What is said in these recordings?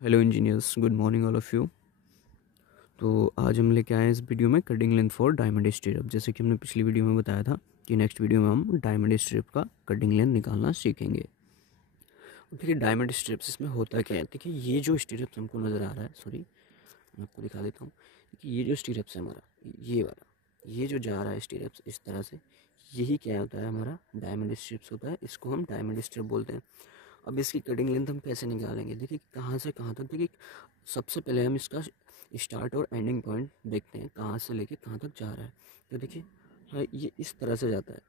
Hello engineers, good morning all of you. तो आज हम लेके आए हैं इस वीडियो में cutting length for diamond strip. जैसे कि हमने पिछली वीडियो में बताया था कि नेक्स्ट वीडियो में हम डायमंड स्ट्रिप का कटिंग लेंथ निकालना सीखेंगे। देखिए डायमंड स्ट्रिप्स इसमें होता क्या है। देखिए ये जो स्ट्रिप्स हमको नज़र आ रहा है, सॉरी मैं आपको दिखा देता हूँ। देखिए ये जो स्ट्रिप्स है हमारा, ये वाला, ये जो जा रहा है स्ट्रिप्स इस तरह से, यही क्या होता है, हमारा डायमंड स्ट्रिप्स होता है। इसको हम डायमंड स्ट्रिप बोलते हैं। अब इसकी कटिंग लेंथ हम कैसे निकालेंगे, देखिए कहाँ से कहाँ तक। देखिए सबसे पहले हम इसका स्टार्ट और एंडिंग पॉइंट देखते हैं, कहाँ से लेके कहाँ तक जा रहा है। तो देखिए हाँ, ये इस तरह से जाता है,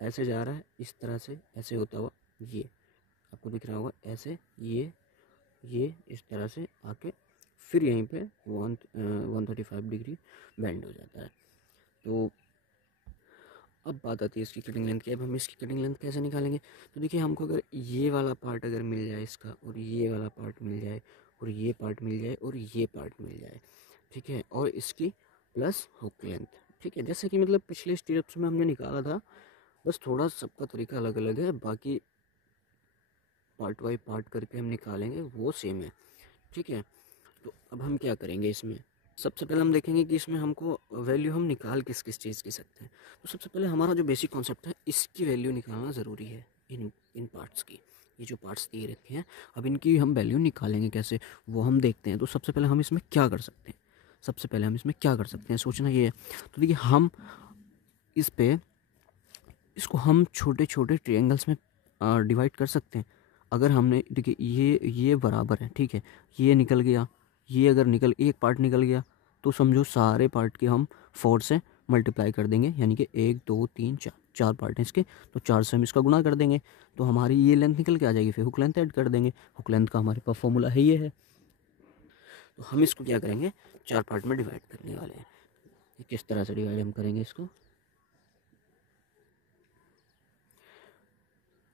ऐसे जा रहा है, इस तरह से ऐसे होता हुआ, ये आपको दिख रहा होगा ऐसे, ये इस तरह से आके फिर यहीं पे 135 डिग्री बेंड हो जाता है। तो अब बात आती है इसकी कटिंग लेंथ की। अब हम इसकी कटिंग लेंथ कैसे निकालेंगे। तो देखिए हमको अगर ये वाला पार्ट अगर मिल जाए इसका, और ये वाला पार्ट मिल जाए, और ये पार्ट मिल जाए, और ये पार्ट मिल जाए, ठीक है, और इसकी प्लस हुक लेंथ, ठीक है, जैसे कि मतलब पिछले स्टेप्स में हमने निकाला था, बस थोड़ा सबका तरीका अलग अलग है, बाकी पार्ट बाई पार्ट करके हम निकालेंगे वो सेम है, ठीक है। तो अब हम क्या करेंगे इसमें, सबसे पहले हम देखेंगे कि इसमें हमको वैल्यू हम निकाल किस किस चीज़ की सकते हैं। तो सबसे पहले हमारा जो बेसिक कॉन्सेप्ट है, इसकी वैल्यू निकालना ज़रूरी है। इन इन पार्ट्स की, ये जो पार्ट्स दिए रखे हैं, अब इनकी हम वैल्यू निकालेंगे कैसे, वो हम देखते हैं। तो सबसे पहले हम इसमें क्या कर सकते हैं, सबसे पहले हम इसमें क्या कर सकते हैं, सोचना ये है। तो देखिए हम इस पे इसको हम छोटे छोटे ट्रायंगल्स में डिवाइड कर सकते हैं। अगर हमने देखिए ये बराबर है, ठीक है, ये निकल गया, ये अगर निकल एक पार्ट निकल गया, तो समझो सारे पार्ट के हम 4 से मल्टीप्लाई कर देंगे, यानी कि 1 2 3 4 चार पार्ट हैं इसके, तो 4 से हम इसका गुणा कर देंगे, तो हमारी ये लेंथ निकल के आ जाएगी। फिर हुक लेंथ ऐड कर देंगे, हुक लेंथ का हमारे पास फॉर्मूला है, ये है। तो हम इसको क्या करेंगे, 4 पार्ट में डिवाइड करने वाले हैं। किस तरह से डिवाइड हम करेंगे इसको,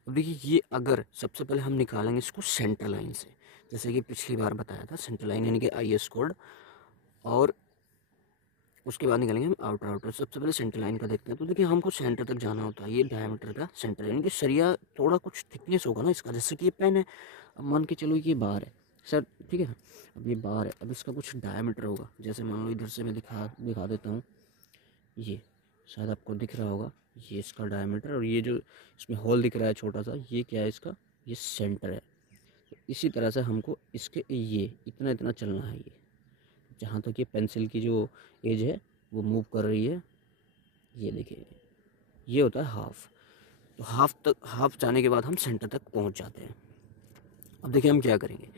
अब देखिए ये अगर सबसे पहले हम निकालेंगे इसको सेंटर लाइन से, जैसे कि पिछली बार बताया था, सेंटर लाइन यानी कि आई.एस. कोड, और उसके बाद निकालेंगे हम आउटर। सबसे पहले सेंटर लाइन का देखते हैं। तो देखिए हमको सेंटर तक जाना होता है, ये डायमीटर का सेंटर यानी कि सरिया थोड़ा कुछ थिकनेस होगा ना इसका, जैसे कि ये पेन है, अब मान के चलो ये बार है सर, ठीक है, अब ये बार है, अब इसका कुछ डायमीटर होगा, जैसे मान लो इधर से मैं दिखा देता हूँ, ये शायद आपको दिख रहा होगा, ये इसका डायमीटर, और ये जो इसमें होल दिख रहा है छोटा सा, ये क्या है इसका, ये सेंटर है। तो इसी तरह से हमको इसके ये इतना इतना चलना है, ये जहाँ तक ये पेंसिल की जो एज है वो मूव कर रही है, ये देखिए, ये होता है हाफ। तो हाफ जाने के बाद हम सेंटर तक पहुँच जाते हैं। अब देखिए हम क्या करेंगे,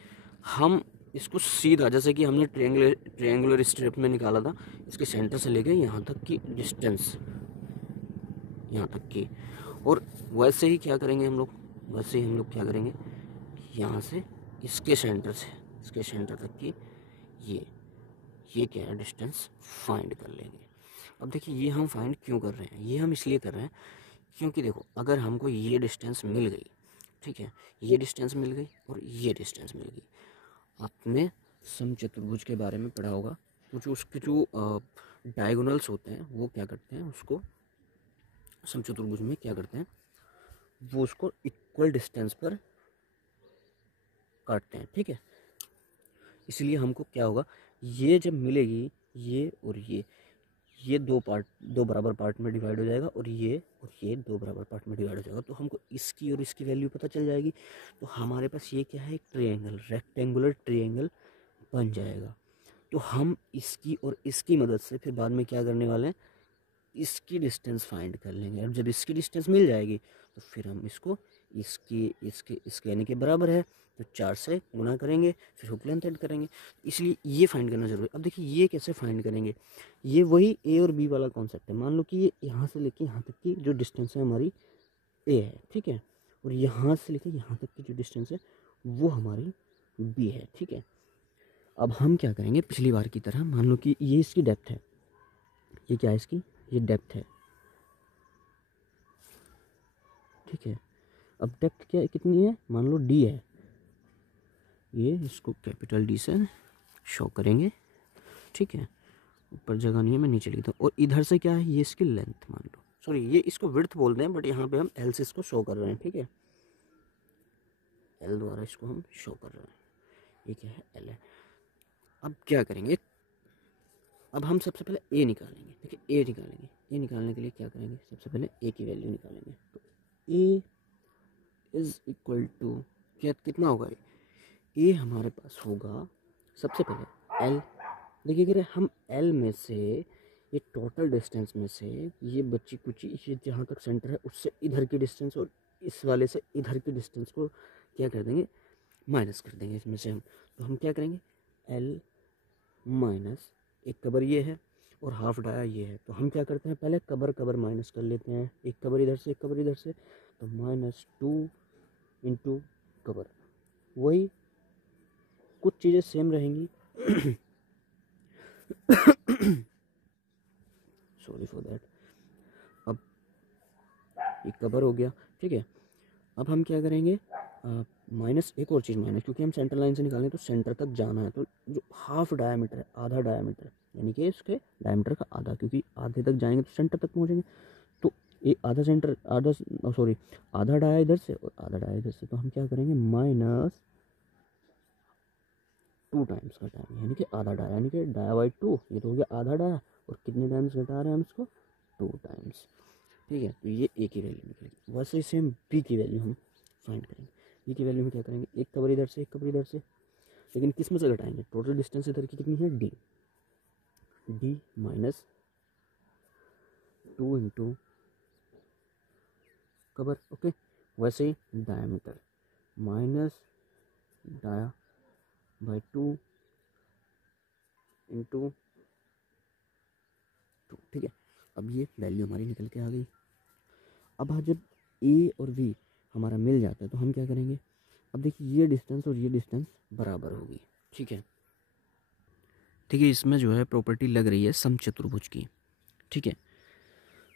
हम इसको सीधा, जैसे कि हमने ट्रायंगुलर स्ट्रिप में निकाला था, इसके सेंटर से लेके यहाँ तक की डिस्टेंस, यहाँ तक की, और वैसे ही क्या करेंगे हम लोग, वैसे ही हम लोग क्या करेंगे, यहाँ से इसके सेंटर से इसके सेंटर तक की ये क्या है डिस्टेंस फाइंड कर लेंगे। अब देखिए ये हम फाइंड क्यों कर रहे हैं, ये हम इसलिए कर रहे हैं क्योंकि देखो अगर हमको ये डिस्टेंस मिल गई, ठीक है, ये डिस्टेंस मिल गई और ये डिस्टेंस मिल गई, आपने समचतुर्भुज के बारे में पढ़ा होगा, तो जो उसके जो डायगोनल्स होते हैं वो क्या करते हैं, उसको समचतुर्भुज में क्या करते हैं, वो उसको इक्वल डिस्टेंस पर काटते हैं, ठीक है। इसलिए हमको क्या होगा, ये जब मिलेगी, ये और ये दो बराबर पार्ट में डिवाइड हो जाएगा, और ये दो बराबर पार्ट में डिवाइड हो जाएगा, तो हमको इसकी और इसकी वैल्यू पता चल जाएगी। तो हमारे पास ये क्या है, एक ट्रायंगल, रेक्टेंगुलर ट्रायंगल बन जाएगा। तो हम इसकी और इसकी मदद से फिर बाद में क्या करने वाले हैं, इसकी डिस्टेंस फाइंड कर लेंगे। और जब इसकी डिस्टेंस मिल जाएगी तो फिर हम इसको इसके यानी कि बराबर है, तो 4 से गुना करेंगे, फिर हुक लेंथ ऐड करेंगे। इसलिए ये फाइंड करना जरूरी है। अब देखिए ये कैसे फाइंड करेंगे, ये वही ए और बी वाला कॉन्सेप्ट है। मान लो कि ये यहाँ से लेके यहाँ तक की जो डिस्टेंस है हमारी ए है, ठीक है, और यहाँ से लेके यहाँ तक की जो डिस्टेंस है वो हमारी बी है, ठीक है। अब हम क्या करेंगे, पिछली बार की तरह, मान लो कि ये इसकी डेप्थ है, ये क्या है इसकी, ये डेप्थ है, ठीक है। अब डेप्थ क्या कितनी है, मान लो डी है, ये इसको कैपिटल डी से शो करेंगे, ठीक है, ऊपर जगह नहीं है मैं नीचे लिखता हूँ। और इधर से क्या है, ये इसकी लेंथ मान लो, सॉरी ये इसको विड्थ बोलते हैं, बट यहाँ पे हम एल से इसको शो कर रहे हैं, ठीक है, एल द्वारा इसको हम शो कर रहे हैं। ये क्या है, एल है। अब क्या करेंगे, अब हम सबसे पहले ए निकालेंगे। देखिए ए निकालेंगे, ए निकालने के लिए क्या करेंगे, सबसे पहले ए की वैल्यू निकालेंगे। तो ए इज इक्वल टू क्या, कितना होगा ए हमारे पास होगा सबसे पहले एल। देखिए अगर हम एल में से ये टोटल डिस्टेंस में से ये बच्ची कुची ये जहाँ तक सेंटर है उससे इधर की डिस्टेंस और इस वाले से इधर की डिस्टेंस को क्या कर देंगे, माइनस कर देंगे इसमें से हम। तो हम क्या करेंगे, एल माइनस एक कबर ये है और हाफ डाया ये है। तो हम क्या करते हैं, पहले कबर कबर माइनस कर लेते हैं, एक कबर इधर से एक कबर इधर से, तो -2 इंटू कबर। वही कुछ चीज़ें सेम रहेंगी सॉरी फॉर दैट। अब ये कवर हो गया, ठीक है। अब हम क्या करेंगे, माइनस एक और चीज़ माइनस, क्योंकि हम सेंटर लाइन से निकालें तो सेंटर तक जाना है। तो जो हाफ डायमीटर है, आधा डायमीटर, यानी कि इसके डायमीटर का आधा, क्योंकि आधे तक जाएंगे तो सेंटर तक पहुँचेंगे। तो ये आधा सेंटर, आधा सॉरी आधा डाया इधर से और आधा डाया इधर से। तो हम क्या करेंगे, -2 टाइम्स घटाएंगे, यानी कि आधा डाया, यानी कि डाया बाई 2, ये तो हो गया आधा डाया। और कितने टाइम्स घटा रहे हैं हम इसको, 2 टाइम्स, ठीक है। तो ये ए की वैल्यू निकलेगी। वैसे ही सेम बी की वैल्यू हम फाइंड करेंगे। बी की वैल्यू में क्या करेंगे, एक कवर इधर से एक कवर इधर से, लेकिन किस में से घटाएंगे, टोटल डिस्टेंस इधर की कितनी है, D, D minus 2 into cover, okay. वैसे ही diameter minus dia by 2 into 2, ठीक है। अब ये वैल्यू हमारी निकल के आ गई। अब जब ए और बी हमारा मिल जाता है तो हम क्या करेंगे, अब देखिए ये डिस्टेंस और ये डिस्टेंस बराबर होगी, ठीक है। ठीक है, इसमें जो है प्रॉपर्टी लग रही है समचतुर्भुज की, ठीक है।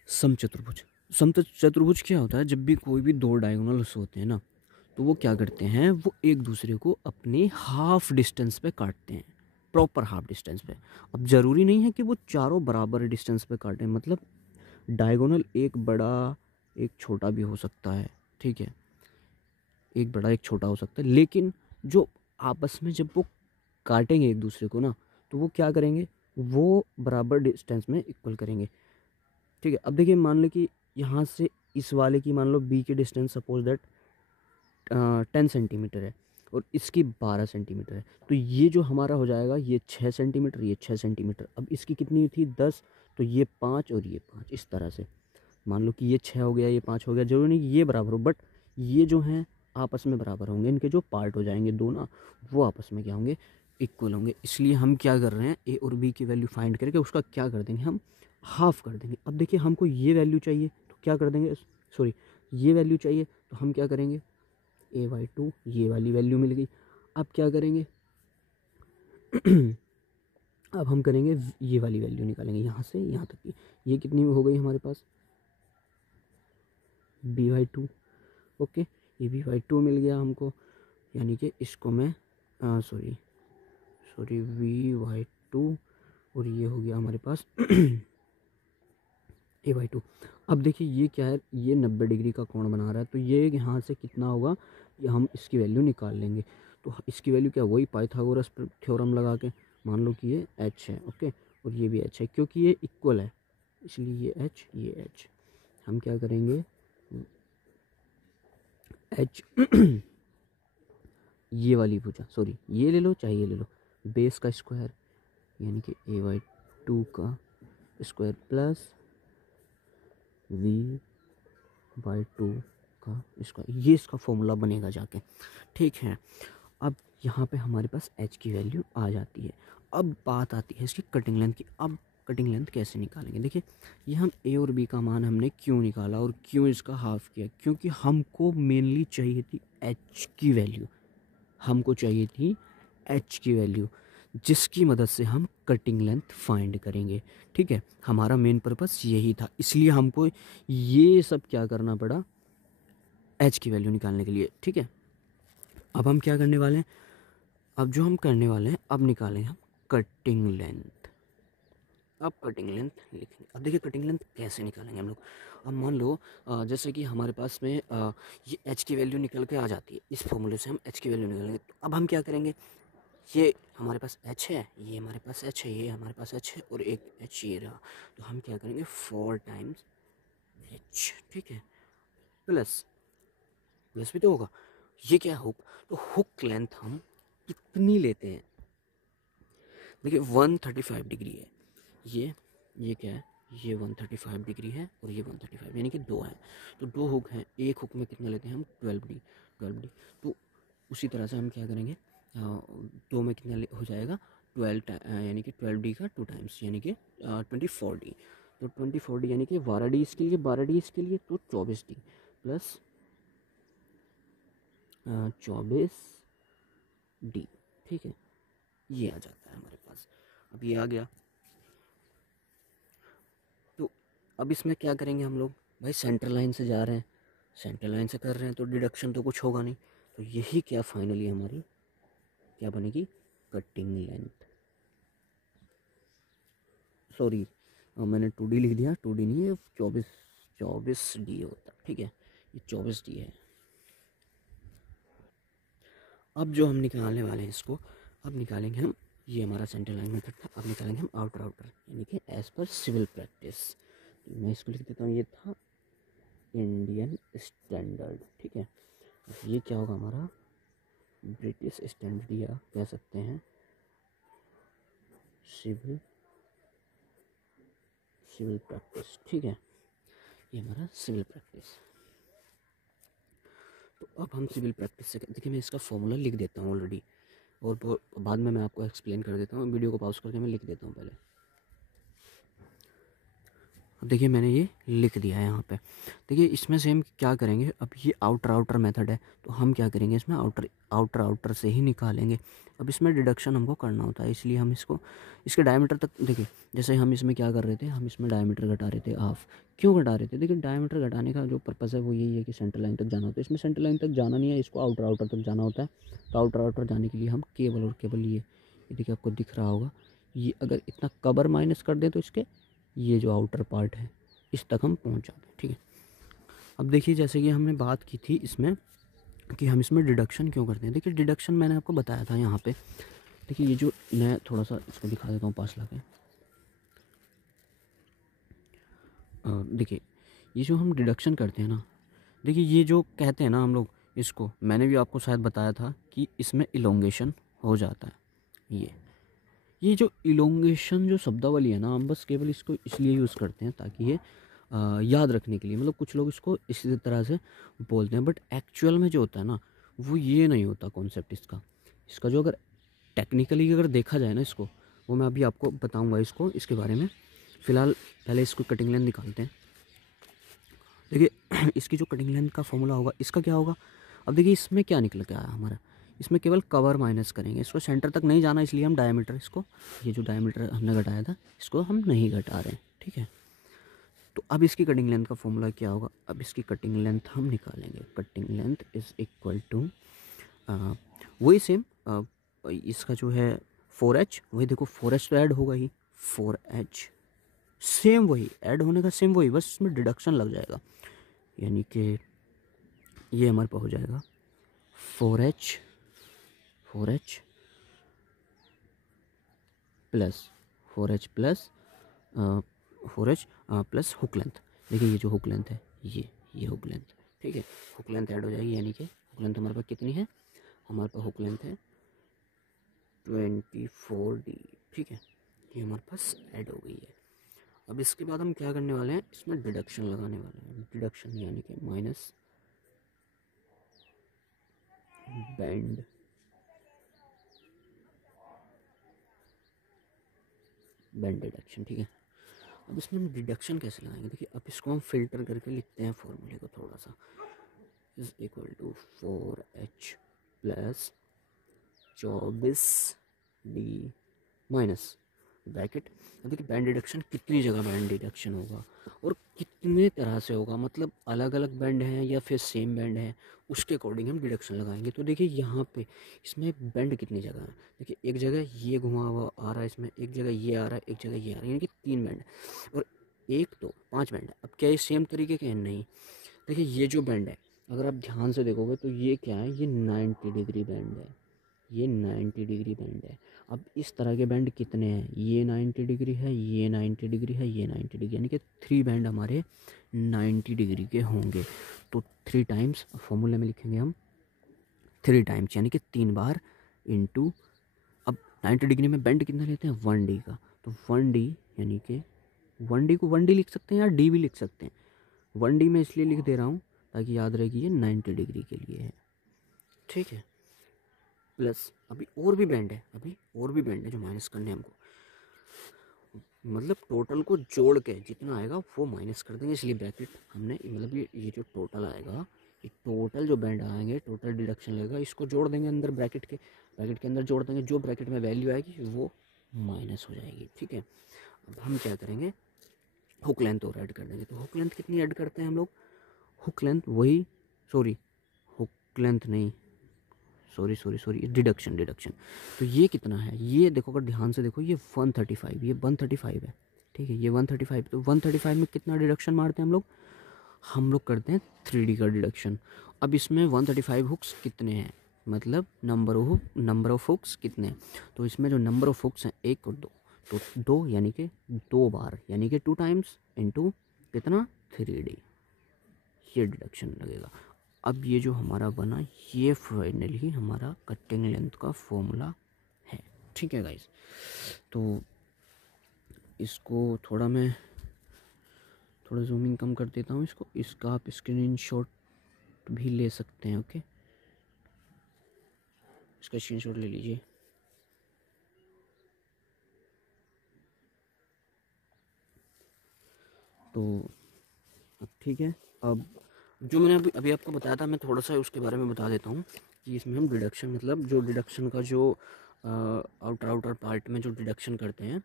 समचतुर्भुज, समचतुर्भुज क्या होता है, जब भी कोई भी दो डायगोनल्स होते हैं ना, तो वो क्या करते हैं, वो एक दूसरे को अपने हाफ डिस्टेंस पे काटते हैं, प्रॉपर हाफ डिस्टेंस पे। अब ज़रूरी नहीं है कि वो चारों बराबर डिस्टेंस पे काटें, मतलब डायगोनल एक बड़ा एक छोटा भी हो सकता है, ठीक है, एक बड़ा एक छोटा हो सकता है। लेकिन जो आपस में जब वो काटेंगे एक दूसरे को ना, तो वो क्या करेंगे, वो बराबर डिस्टेंस में इक्वल करेंगे, ठीक है। अब देखिए मान लो कि यहाँ से इस वाले की मान लो बी की डिस्टेंस सपोज दैट 10 सेंटीमीटर है और इसकी 12 सेंटीमीटर है। तो ये जो हमारा हो जाएगा, ये 6 सेंटीमीटर, ये 6 सेंटीमीटर। अब इसकी कितनी थी, 10, तो ये 5 और ये 5, इस तरह से मान लो कि ये 6 हो गया, ये 5 हो गया। जरूरी नहीं कि ये बराबर हो, बट ये जो हैं आपस में बराबर होंगे, इनके जो पार्ट हो जाएंगे दो ना, वो आपस में क्या होंगे, इक्वल होंगे। इसलिए हम क्या कर रहे हैं, ए और बी की वैल्यू फाइंड करके उसका क्या कर देंगे, हम हाफ कर देंगे। अब देखिए हमको ये वैल्यू चाहिए तो क्या कर देंगे, सॉरी ये वैल्यू चाहिए तो हम क्या करेंगे, a/2 ये वाली वैल्यू मिल गई। अब क्या करेंगे अब हम करेंगे ये वाली वैल्यू निकालेंगे यहाँ से यहाँ तक की। ये कितनी हो गई हमारे पास, b/2, ओके। ये b/2 मिल गया हमको, यानी कि इसको मैं सॉरी v/2 और ये हो गया हमारे पास a/2। अब देखिए ये क्या है, ये 90 डिग्री का कोण बना रहा है, तो ये यहाँ से कितना होगा, ये हम इसकी वैल्यू निकाल लेंगे। तो इसकी वैल्यू क्या, वही पाइथागोरस थ्योरम लगा के मान लो कि ये h है, ओके, और ये भी h है, क्योंकि ये इक्वल है इसलिए ये h ये h। हम क्या करेंगे, h ये वाली भुजा, सॉरी ये ले लो चाहे ये ले लो, बेस का स्क्वायर यानी कि a/2 का स्क्वायर प्लस v/2 का स्क्वायर, ये इसका फॉर्मूला बनेगा जाके, ठीक है। अब यहाँ पे हमारे पास h की वैल्यू आ जाती है। अब बात आती है इसकी कटिंग लेंथ की। अब कटिंग लेंथ कैसे निकालेंगे, देखिए ये हम a और b का मान हमने क्यों निकाला और क्यों इसका हाफ किया, क्योंकि हमको मेनली चाहिए थी h की वैल्यू, हमको चाहिए थी h की वैल्यू, जिसकी मदद से हम कटिंग लेंथ फाइंड करेंगे, ठीक है। हमारा मेन पर्पस यही था, इसलिए हमको ये सब क्या करना पड़ा, h की वैल्यू निकालने के लिए, ठीक है। अब हम क्या करने वाले हैं, अब जो हम करने वाले हैं, अब निकालेंगे हम कटिंग लेंथ। अब कटिंग लेंथ लिखेंगे। अब देखिए कटिंग लेंथ कैसे निकालेंगे हम लोग। अब मान लो जैसे कि हमारे पास में ये h की वैल्यू निकल के आ जाती है, इस फॉर्मूले से हम h की वैल्यू निकालेंगे। तो अब हम क्या करेंगे, ये हमारे पास एच है, ये हमारे पास एच है, ये हमारे पास एच है और एक एच ये रहा। तो हम क्या करेंगे 4 टाइम्स एच, ठीक है, प्लस प्लस भी तो होगा, ये क्या हुक, तो हुक लेंथ हम कितनी लेते हैं, देखिए 135 डिग्री है, ये क्या है, ये 135 डिग्री है और ये 135 यानी कि 2 है। तो 2 हुक हैं, एक हुक में कितना लेते हैं हम 12 डी। तो उसी तरह से हम क्या करेंगे, 2 में कितना हो जाएगा 12 यानी कि 12 डी का 2 टाइम्स यानी कि 24 डी। तो 24 डी यानी कि 12 डी इसके लिए, 12 डी इसके लिए, तो 24 डी प्लस 24 डी, ठीक है, ये आ जाता है हमारे पास। अब ये आ गया, तो अब इसमें क्या करेंगे हम लोग, भाई सेंटर लाइन से जा रहे हैं, सेंटर लाइन से कर रहे हैं तो डिडक्शन तो कुछ होगा नहीं, तो यही क्या फाइनली हमारी क्या बनेगी, कटिंग लेंथ। सॉरी, मैंने 2D लिख दिया, 2D नहीं है, 24 डी होता, ठीक है, ये 24 डी है। अब जो हम निकालने वाले हैं इसको, अब निकालेंगे हम, ये हमारा सेंटर लाइन मेथड था, अब निकालेंगे हम आउटर आउटर यानी कि एज पर सिविल प्रैक्टिस। मैं इसको लिख देता हूँ, ये था इंडियन स्टैंडर्ड, ठीक है, ये क्या होगा हमारा ब्रिटिश स्टैंडर्ड या कह सकते हैं सिविल प्रैक्टिस, ठीक है, ये हमारा सिविल प्रैक्टिस। तो अब हम सिविल प्रैक्टिस से, देखिए मैं इसका फॉर्मूला लिख देता हूँ ऑलरेडी, और बाद में मैं आपको एक्सप्लेन कर देता हूँ, वीडियो को पॉज करके मैं लिख देता हूँ पहले। देखिए मैंने ये लिख दिया है यहाँ पे। देखिए इसमें से हम क्या करेंगे, अब ये आउटर मेथड है, तो हम क्या करेंगे इसमें आउटर से ही निकालेंगे। अब इसमें डिडक्शन हमको करना होता है, इसलिए हम इसको इसके डायमीटर तक, देखिए जैसे हम इसमें क्या कर रहे थे, हम इसमें डायमीटर घटा रहे थे हाफ। क्यों घटा रहे थे, देखिए डायमीटर घटाने का जो पर्पज़ है वो यही है कि सेंटर लाइन तक जाना होता है, इसमें सेंटर लाइन तक जाना नहीं है, इसको आउटर तक जाना होता है। तो आउटर जाने के लिए हम केवल और केवल ये देखिए आपको दिख रहा होगा, ये अगर इतना कवर माइनस कर दें तो इसके ये जो आउटर पार्ट है इस तक हम पहुंच जाते हैं, ठीक है। अब देखिए जैसे कि हमने बात की थी इसमें कि हम इसमें डिडक्शन क्यों करते हैं, देखिए डिडक्शन मैंने आपको बताया था यहाँ पे। देखिए ये जो, मैं थोड़ा सा इसको दिखा देता हूँ पास लाके, देखिए ये जो हम डिडक्शन करते हैं ना, देखिए ये जो कहते हैं ना हम लोग, इसको मैंने भी आपको शायद बताया था कि इसमें इलोंगेशन हो जाता है। ये जो इलोंगेशन जो शब्दावली है ना, हम बस केवल इसको इसलिए यूज़ करते हैं ताकि ये याद रखने के लिए, मतलब कुछ लोग इसको इसी तरह से बोलते हैं, बट एक्चुअल में जो होता है ना वो ये नहीं होता कॉन्सेप्ट इसका। इसका जो अगर टेक्निकली अगर देखा जाए ना इसको, वो मैं अभी आपको बताऊंगा इसको, इसके बारे में। फ़िलहाल पहले इसको कटिंग लेंथ निकालते हैं। देखिए इसकी जो कटिंग लेंथ का फॉर्मूला होगा, इसका क्या होगा, अब देखिए इसमें क्या निकल के आया हमारा, इसमें केवल कवर माइनस करेंगे, इसको सेंटर तक नहीं जाना, इसलिए हम डायमीटर, इसको ये जो डायमीटर हमने घटाया था इसको हम नहीं घटा रहे हैं, ठीक है। तो अब इसकी कटिंग लेंथ का फॉर्मूला क्या होगा, अब इसकी कटिंग लेंथ हम निकालेंगे, cutting length is equal to वही सेम, इसका जो है 4h, वही देखो 4h तो ऐड होगा ही, 4h सेम वही ऐड होने का, सेम वही, बस इसमें डिडक्शन लग जाएगा, यानी कि ये हमारे पास हो जाएगा 4h plus 4h plus 4h plus hook length. देखिए ये जो हुक लेंथ है, ये हुक लेंथ, ठीक है, हुक लेंथ ऐड हो जाएगी, यानी कि हुक लेंथ हमारे पास कितनी है, हमारे पास हुक लेंथ है 24D, ठीक है, ये हमारे पास ऐड हो गई है। अब इसके बाद हम क्या करने वाले हैं, इसमें डिडक्शन लगाने वाले हैं, डिडक्शन यानी कि माइनस बैंड डिडक्शन, ठीक है। अब इसमें हम डिडक्शन कैसे लगाएंगे, देखिए अब इसको हम फिल्टर करके लिखते हैं फॉर्मूले को थोड़ा सा, is equal to 4h plus 24D minus bracket. अब देखिए बैंड डिडक्शन कितनी जगह बैंड डिडक्शन होगा और कितने तरह से होगा, मतलब अलग अलग बैंड हैं या फिर सेम बैंड है, उसके अकॉर्डिंग हम डिडक्शन लगाएंगे। तो देखिए यहाँ पे इसमें बैंड कितनी जगह है, देखिए एक जगह ये घुमा हुआ आ रहा है इसमें, एक जगह ये आ रहा है, एक जगह ये आ रहा है, यानी कि 3 बैंड और एक तो 5 बैंड है। अब क्या ये सेम तरीके के हैं, नहीं, देखिए ये जो बैंड है अगर आप ध्यान से देखोगे तो ये क्या है, ये 90 डिग्री बैंड है, ये 90 डिग्री बैंड है। अब इस तरह के बैंड कितने हैं, ये 90 डिग्री है, ये 90 डिग्री है, ये 90 डिग्री, यानी कि 3 बैंड हमारे 90 डिग्री के होंगे। तो 3 टाइम्स फॉर्मूले में लिखेंगे हम 3 टाइम्स, यानी कि 3 बार इंटू, अब 90 डिग्री में बेंड कितना लेते हैं 1D का, तो 1D यानी कि 1D को 1D लिख सकते हैं या D भी लिख सकते हैं। 1D में इसलिए लिख दे रहा हूँ ताकि याद रहे कि ये 90 डिग्री के लिए है, ठीक है। प्लस अभी और भी बेंड है, अभी और भी बेंड है जो माइनस करने हैं हमको, मतलब टोटल को जोड़ के जितना आएगा वो माइनस कर देंगे, इसलिए ब्रैकेट हमने, मतलब ये जो टोटल आएगा, ये टोटल जो बैंड आएंगे, टोटल डिडक्शन लगेगा, इसको जोड़ देंगे अंदर ब्रैकेट के अंदर जोड़ देंगे, जो ब्रैकेट में वैल्यू आएगी वो माइनस हो जाएगी, ठीक है। अब हम क्या करेंगे, हुक लेंथ और ऐड कर देंगे। तो हुक लेंथ कितनी ऐड करते हैं हम लोग, हुक लेंथ वही, सॉरी हुक लेंथ नहीं, सॉरी डिडक्शन। तो ये कितना है, ये देखो अगर ध्यान से देखो, ये 135, ये 135 है, ठीक है, ये 135। तो 135 में कितना डिडक्शन मारते हैं हम लोग करते हैं 3D का डिडक्शन। अब इसमें 135 हुक्स कितने हैं, मतलब नंबर ऑफ हुक्स कितने हैं, तो इसमें जो नंबर ऑफ हुक्स हैं 1 और 2, तो 2 यानी कि 2 बार, यानी कि 2 टाइम्स इंटू कितना 3D, ये डिडक्शन लगेगा। अब ये जो हमारा बना, ये फाइनली हमारा कटिंग लेंथ का फॉर्मूला है, ठीक है गाइस। तो इसको थोड़ा जूमिंग कम कर देता हूँ इसका आप स्क्रीनशॉट भी ले सकते हैं, ओके, इसका स्क्रीनशॉट ले लीजिए। तो अब ठीक है, अब जो मैंने अभी आपको बताया था, मैं थोड़ा सा उसके बारे में बता देता हूँ कि इसमें हम डिडक्शन, मतलब जो डिडक्शन का जो आउटर पार्ट में जो डिडक्शन करते हैं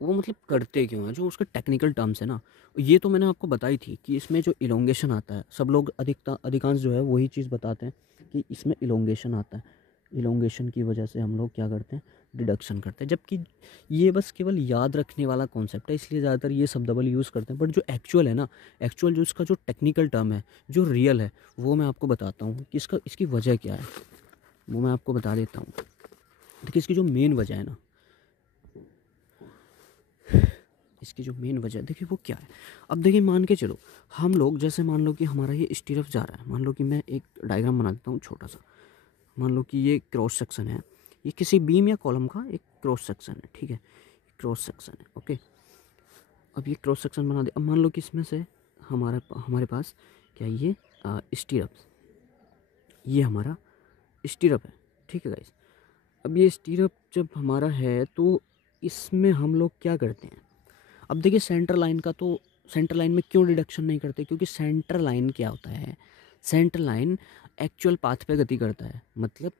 वो मतलब करते क्यों हैं, जो उसका टेक्निकल टर्म्स है ना, ये तो मैंने आपको बताई थी कि इसमें जो इलोंगेशन आता है, सब लोग अधिकांश जो है वही चीज़ बताते हैं कि इसमें इलोंगेशन आता है, इलोंगेशन की वजह से हम लोग क्या करते हैं, डिडक्शन करते हैं। जबकि ये बस केवल याद रखने वाला कॉन्सेप्ट है, इसलिए ज़्यादातर ये शब्दावली यूज़ करते हैं, बट जो एक्चुअल है ना, एक्चुअल जो इसका जो टेक्निकल टर्म है, जो रियल है, वो मैं आपको बताता हूँ कि इसकी वजह क्या है, वो मैं आपको बता देता हूँ। देखिए इसकी जो मेन वजह है ना, इसकी जो मेन वजह देखिए वो क्या है। अब देखिए मान के चलो, हम लोग जैसे मान लो कि हमारा ये स्टीरअप जा रहा है, मान लो कि मैं एक डायग्राम बना देता हूँ छोटा सा, मान लो कि ये क्रॉस सेक्शन है, ये किसी बीम या कॉलम का एक क्रॉस सेक्शन है, ठीक है, क्रॉस सेक्शन है, ओके। अब ये क्रॉस सेक्शन बना दे, अब मान लो कि इसमें से हमारे पास क्या ये स्टीरअप, ये हमारा स्टीरअप है, ठीक है गाइस। अब ये स्टीरअप जब हमारा है तो इसमें हम लोग क्या करते हैं, अब देखिए सेंटर लाइन का, तो सेंटर लाइन में क्यों डिडक्शन नहीं करते, क्योंकि सेंटर लाइन क्या होता है, सेंटर लाइन एक्चुअल पाथ पे गति करता है, मतलब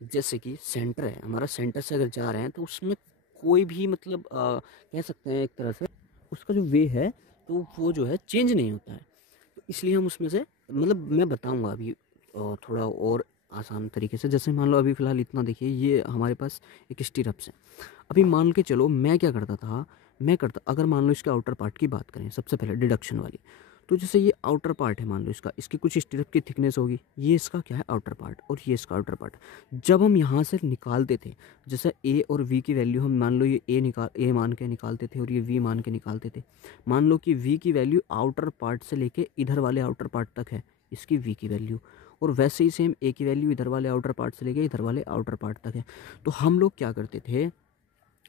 जैसे कि सेंटर है हमारा, सेंटर से अगर जा रहे हैं तो उसमें कोई भी मतलब कह सकते हैं एक तरह से उसका जो वे है तो वो जो है चेंज नहीं होता है। तो इसलिए हम उसमें से, मतलब मैं बताऊंगा अभी थोड़ा और आसान तरीके से। जैसे मान लो अभी फ़िलहाल इतना देखिए, ये हमारे पास एक स्टीरअप्स है। अभी मान के चलो मैं क्या करता था, अगर मान लो इसके आउटर पार्ट की बात करें सबसे पहले डिडक्शन वाली, तो जैसे ये आउटर पार्ट है, मान लो इसकी कुछ स्टीरअप की थिकनेस होगी, ये इसका क्या है आउटर पार्ट, और ये इसका आउटर पार्ट। जब हम यहाँ से निकालते थे, जैसे ए और वी की वैल्यू, हम मान लो ये ए मान के निकालते थे और ये वी मान के निकालते थे। मान लो कि वी की वैल्यू आउटर पार्ट से लेके इधर वाले आउटर पार्ट तक है इसकी वी की वैल्यू, और वैसे ही सेम ए की वैल्यू इधर वाले आउटर पार्ट से लेके इधर वाले आउटर पार्ट तक है। तो हम लोग क्या करते थे,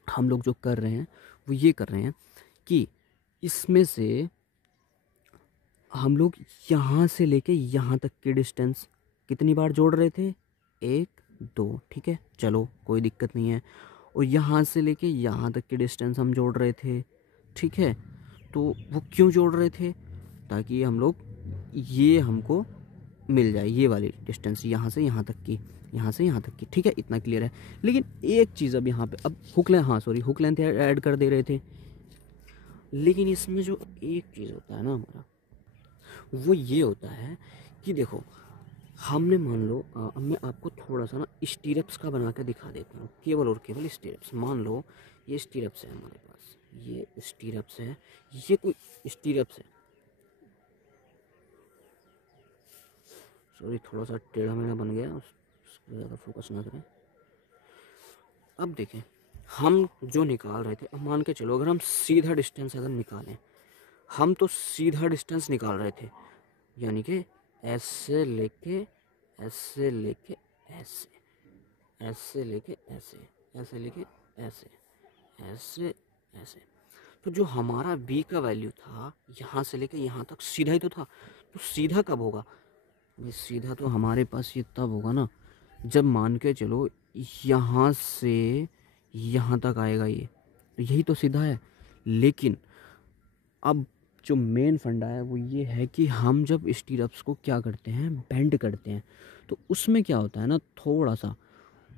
हम लोग जो कर रहे हैं वो ये कर रहे हैं कि इसमें से हम लोग यहाँ से लेके यहाँ तक की डिस्टेंस कितनी बार जोड़ रहे थे, 1 2, ठीक है, चलो कोई दिक्कत नहीं है। और यहाँ से लेके यहाँ तक की डिस्टेंस हम जोड़ रहे थे, ठीक है। तो वो क्यों जोड़ रहे थे, ताकि हम लोग ये हमको मिल जाए, ये वाली डिस्टेंस यहाँ से यहाँ तक की, यहाँ से यहाँ तक की, ठीक है, इतना क्लियर है। लेकिन एक चीज़ अब यहाँ पे, अब हुक लेंथ ऐड कर दे रहे थे, लेकिन इसमें जो एक चीज़ होता है ना हमारा, वो ये होता है कि देखो हमने मान लो अब मैं आपको थोड़ा सा ना स्टीरअप्स का बना के दिखा देता हूँ, केवल और केवल स्टीरअप्स। मान लो ये स्टीरअप्स है हमारे पास, ये स्टीरअप्स है, ये कोई स्टीरअप्स है, सॉरी थोड़ा सा टेढ़ा मेढ़ा बन गया, उस पर ज़्यादा फोकस ना करें। अब देखें, हम जो निकाल रहे थे, अब मान के चलो अगर हम सीधा डिस्टेंस अगर निकालें, हम तो सीधा डिस्टेंस निकाल रहे थे, यानी कि ऐसे लेके ऐसे लेके ऐसे, ऐसे लेके ऐसे, ऐसे लेके ऐसे, ऐसे ऐसे। तो जो हमारा b का वैल्यू था यहाँ से लेके यहाँ तक सीधा ही तो था। तो सीधा कब होगा भाई? सीधा तो हमारे पास ये तब होगा ना जब मान के चलो यहाँ से यहाँ तक आएगा ये, तो यही तो सीधा है। लेकिन अब जो मेन फंडा है वो ये है कि हम जब स्टीरअप्स को क्या करते हैं, बेंड करते हैं, तो उसमें क्या होता है ना, थोड़ा सा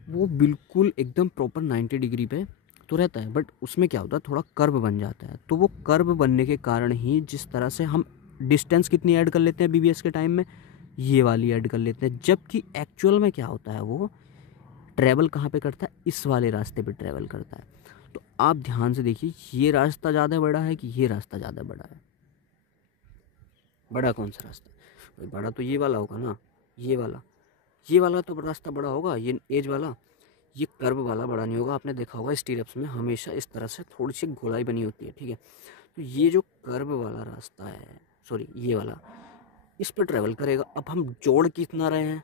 वो बिल्कुल एकदम प्रॉपर 90 डिग्री पे तो रहता है, बट उसमें क्या होता है, थोड़ा कर्व बन जाता है। तो वो कर्व बनने के कारण ही जिस तरह से हम डिस्टेंस कितनी ऐड कर लेते हैं बीबीएस के टाइम में, ये वाली ऐड कर लेते हैं, जबकि एक्चुअल में क्या होता है, वो ट्रैवल कहाँ पे करता है, इस वाले रास्ते पे ट्रैवल करता है। तो आप ध्यान से देखिए, ये रास्ता ज़्यादा बड़ा है कि ये रास्ता ज़्यादा बड़ा है? बड़ा कौन सा रास्ता भाई? बड़ा तो ये वाला होगा ना, ये वाला तो रास्ता बड़ा होगा, ये एज वाला। ये कर्व वाला बड़ा नहीं होगा। आपने देखा होगा स्टीरअप्स में हमेशा इस तरह से थोड़ी सी गोलाई बनी होती है, ठीक है। तो ये जो कर्व वाला रास्ता है, सॉरी ये वाला, इस पर ट्रैवल करेगा। अब हम जोड़ कितना रहे हैं,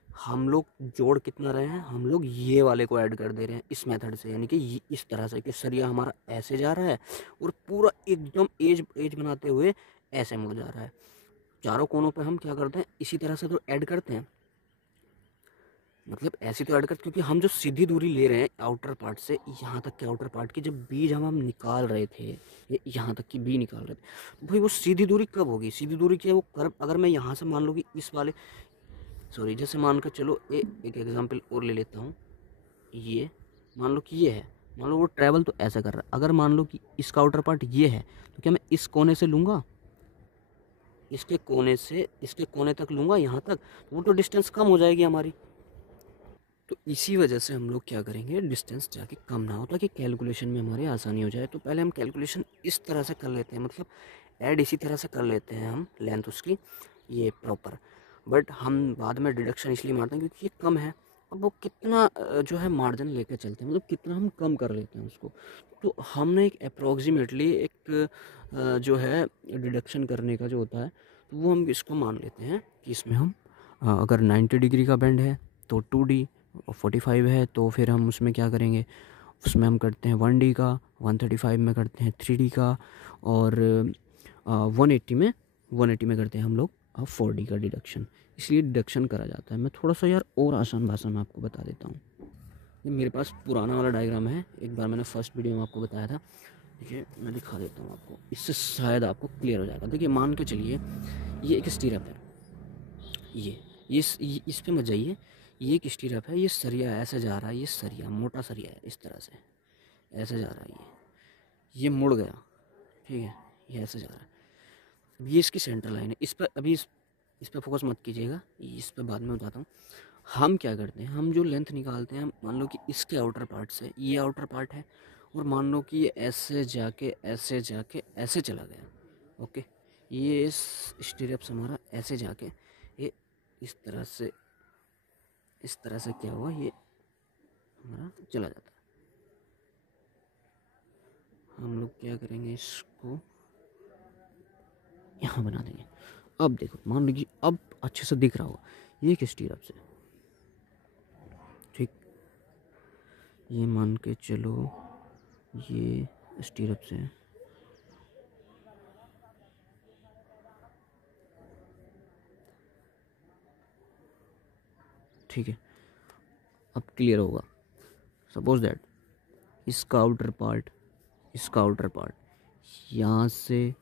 हम लोग ये वाले को ऐड कर दे रहे हैं इस मेथड से, यानी कि इस तरह से कि सरिया हमारा ऐसे जा रहा है और पूरा एकदम एज एज बनाते हुए ऐसे मुड़ जा रहा है। चारों कोनों पे हम क्या करते हैं, इसी तरह से तो ऐड करते हैं, मतलब ऐसी तो ऐड करते, क्योंकि हम जो सीधी दूरी ले रहे हैं आउटर पार्ट से यहाँ तक के आउटर पार्ट की, जब बी जब हम निकाल रहे थे, ये यहाँ तक की बी निकाल रहे थे, भाई वो सीधी दूरी कब होगी? सीधी दूरी क्या है, वो कर्व। अगर मैं यहाँ से मान लो कि इस वाले, सॉरी जैसे मान कर चलो एक एग्जांपल और ले लेता हूँ। ये मान लो कि ये है, मान लो वो ट्रैवल तो ऐसा कर रहा है। अगर मान लो कि इसका आउटर पार्ट ये है, तो क्या मैं इस कोने से लूँगा, इसके कोने से इसके कोने तक लूँगा यहाँ तक, तो वो तो डिस्टेंस कम हो जाएगी हमारी। तो इसी वजह से हम लोग क्या करेंगे, डिस्टेंस जाके कम ना हो, ताकि कैलकुलेशन में हमारी आसानी हो जाए। तो पहले हम कैलकुलेशन इस तरह से कर लेते हैं, मतलब ऐड इसी तरह से कर लेते हैं हम लेंथ उसकी, ये प्रॉपर। बट हम बाद में डिडक्शन इसलिए मारते हैं क्योंकि ये कम है। अब वो कितना जो है मार्जिन लेके चलते हैं, मतलब कितना हम कम कर लेते हैं उसको। तो हमने एक अप्रोक्सीमेटली एक जो है डिडक्शन करने का जो होता है, तो वो हम इसको मान लेते हैं कि इसमें हम अगर 90 डिग्री का बेंड है तो 2D, और 45 है तो फिर हम उसमें क्या करेंगे, उसमें हम करते हैं 1D का, 135 में करते हैं 3D का, और 180 में करते हैं हम लोग 4D का डिडक्शन। इसलिए डिडक्शन करा जाता है। मैं थोड़ा सा यार और आसान भाषा में आपको बता देता हूँ। ये मेरे पास पुराना वाला डायग्राम है, एक बार मैंने फर्स्ट वीडियो में आपको बताया था। देखिए मैं दिखा देता हूँ आपको, इससे शायद आपको क्लियर हो जाएगा। देखिए मान के चलिए ये एक स्टीरअप है, ये इस पे मत जाइए, ये एक स्टीरअप है, ये सरिया ऐसे जा रहा है, ये सरिया मोटा सरिया है, इस तरह से ऐसे जा रहा है, ये मुड़ गया, ठीक है, ये ऐसे जा रहा है। अब ये इसकी सेंटर लाइन है, इस पर अभी इस पर फोकस मत कीजिएगा, इस पर बाद में बताता हूँ। हम क्या करते हैं, हम जो लेंथ निकालते हैं, मान लो कि इसके आउटर पार्ट से ये आउटर पार्ट है, और मान लो कि ये ऐसे जाके ऐसे चला गया, ओके। ये इस स्टीरअप से हमारा ऐसे जाके ये इस तरह से क्या हुआ, ये हमारा चला जाता है। हम लोग क्या करेंगे, इसको यहाँ बना देंगे। अब देखो, मान लीजिए अब अच्छे से दिख रहा होगा, ये किस स्टीरअप से, ठीक, ये मान के चलो ये स्टीरअप से है, ठीक है। अब क्लियर होगा। सपोज दैट इसका आउटर पार्ट यहाँ से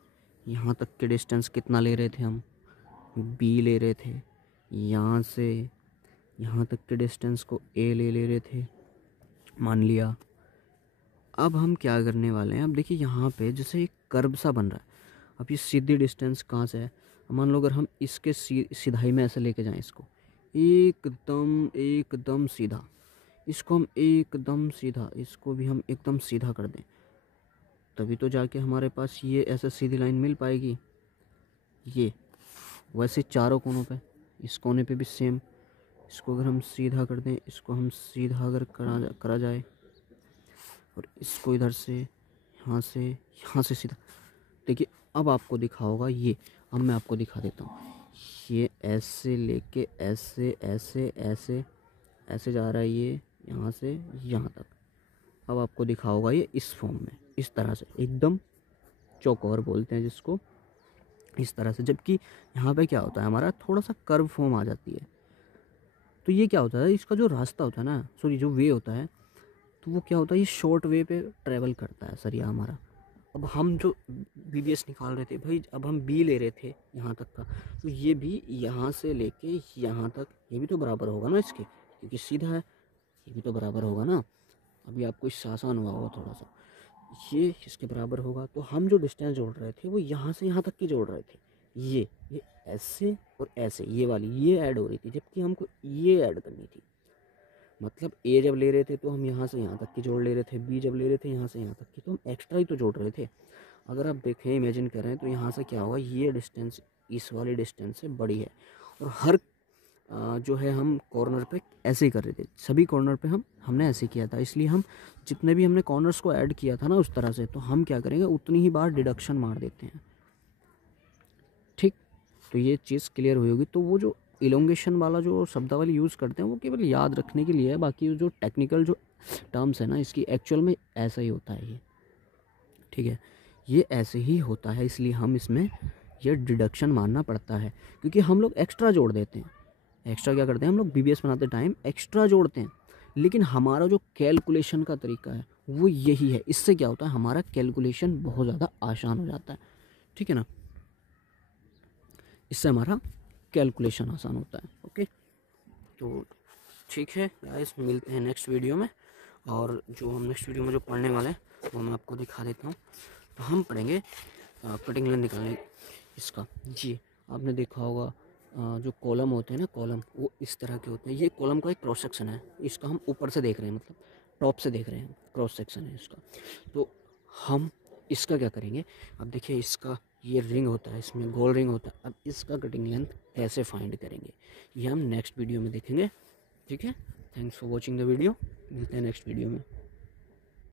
यहाँ तक के डिस्टेंस कितना ले रहे थे हम, बी ले रहे थे। यहाँ से यहाँ तक के डिस्टेंस को ए ले रहे थे, मान लिया। अब हम क्या करने वाले हैं, अब देखिए यहाँ पे जैसे एक कर्व सा बन रहा है। अब ये सीधी डिस्टेंस कहाँ से है, मान लो अगर हम इसके सीधाई में ऐसे लेके जाएं इसको, एकदम सीधा, इसको हम एकदम सीधा, इसको भी हम एकदम सीधा कर दें, तभी तो जाके हमारे पास ये ऐसे सीधी लाइन मिल पाएगी। ये वैसे चारों कोनों पे, इस कोने पे भी सेम, इसको अगर हम सीधा कर दें, इसको हम सीधा अगर करा जाए, और इसको इधर से यहाँ से सीधा। देखिए अब आपको दिखा होगा ये, अब मैं आपको दिखा देता हूँ। ये ऐसे लेके ऐसे ऐसे ऐसे ऐसे जा रहा है, ये यहाँ से यहाँ तक। अब आपको दिखा होगा ये इस फॉर्म में, इस तरह से एकदम चौकोर बोलते हैं जिसको, इस तरह से। जबकि यहाँ पे क्या होता है, हमारा थोड़ा सा कर्व फॉर्म आ जाती है। तो ये क्या होता है, इसका जो रास्ता होता है ना, सॉरी जो वे होता है, तो वो क्या होता है, ये शॉर्ट वे पे ट्रैवल करता है सरिया हमारा। अब हम जो BBS निकाल रहे थे भाई, अब हम B ले रहे थे यहाँ तक का, तो ये भी यहाँ से लेके यहाँ तक, ये भी तो बराबर होगा ना इसके, क्योंकि सीधा है, ये भी तो बराबर होगा ना। अभी आपको इससे आसान हुआ होगा थोड़ा सा, ये इसके बराबर होगा। तो हम जो डिस्टेंस जोड़ रहे थे वो यहाँ से यहाँ तक की जोड़ रहे थे, ये ऐसे और ऐसे, ये वाली ये ऐड हो रही थी, जबकि हमको ये ऐड करनी थी। मतलब A जब ले रहे थे तो हम यहाँ से यहाँ तक की जोड़ ले रहे थे, B जब ले रहे थे यहाँ से यहाँ तक की, तो हम एक्स्ट्रा ही तो जोड़ रहे थे। अगर आप देखें, इमेजिन करें, तो यहाँ से क्या होगा, ये डिस्टेंस इस वाली डिस्टेंस से बड़ी है। और हर जो है हम कॉर्नर पे ऐसे ही कर रहे थे, सभी कॉर्नर पे हमने ऐसे किया था। इसलिए हम जितने भी हमने कॉर्नर्स को ऐड किया था ना उस तरह से, तो हम क्या करेंगे, उतनी ही बार डिडक्शन मार देते हैं। ठीक, तो ये चीज़ क्लियर हुई होगी। तो वो जो इलोंगेशन वाला जो शब्दावली यूज़ करते हैं वो केवल याद रखने के लिए है, बाकी जो टेक्निकल जो टर्म्स है ना इसकी, एक्चुअल में ऐसा ही होता है ये। ठीक है, ये ऐसे ही होता है, इसलिए हम इसमें ये डिडक्शन मारना पड़ता है, क्योंकि हम लोग एक्स्ट्रा जोड़ देते हैं। एक्स्ट्रा क्या करते हैं हम लोग, BBS बनाते टाइम एक्स्ट्रा जोड़ते हैं। लेकिन हमारा जो कैलकुलेशन का तरीका है वो यही है। इससे क्या होता है, हमारा कैलकुलेशन बहुत ज़्यादा आसान हो जाता है। ठीक है ना, इससे हमारा कैलकुलेशन आसान होता है। ओके, तो ठीक है गाइस, मिलते हैं नेक्स्ट वीडियो में। और जो हम नेक्स्ट वीडियो में जो पढ़ने वाले हैं वो मैं आपको दिखा देता हूँ। तो हम पढ़ेंगे कटिंग लाइन निकालने इसका। जी, आपने देखा होगा जो कॉलम होते हैं ना, कॉलम वो इस तरह के होते हैं। ये कॉलम का एक क्रॉस सेक्शन है, इसका हम ऊपर से देख रहे हैं, मतलब टॉप से देख रहे हैं, क्रॉस सेक्शन है इसका। तो हम इसका क्या करेंगे, अब देखिए इसका ये रिंग होता है, इसमें गोल रिंग होता है। अब इसका कटिंग लेंथ कैसे फाइंड करेंगे ये हम नेक्स्ट वीडियो में देखेंगे। ठीक है, thanks for watching the video, मिलते हैं नेक्स्ट वीडियो में।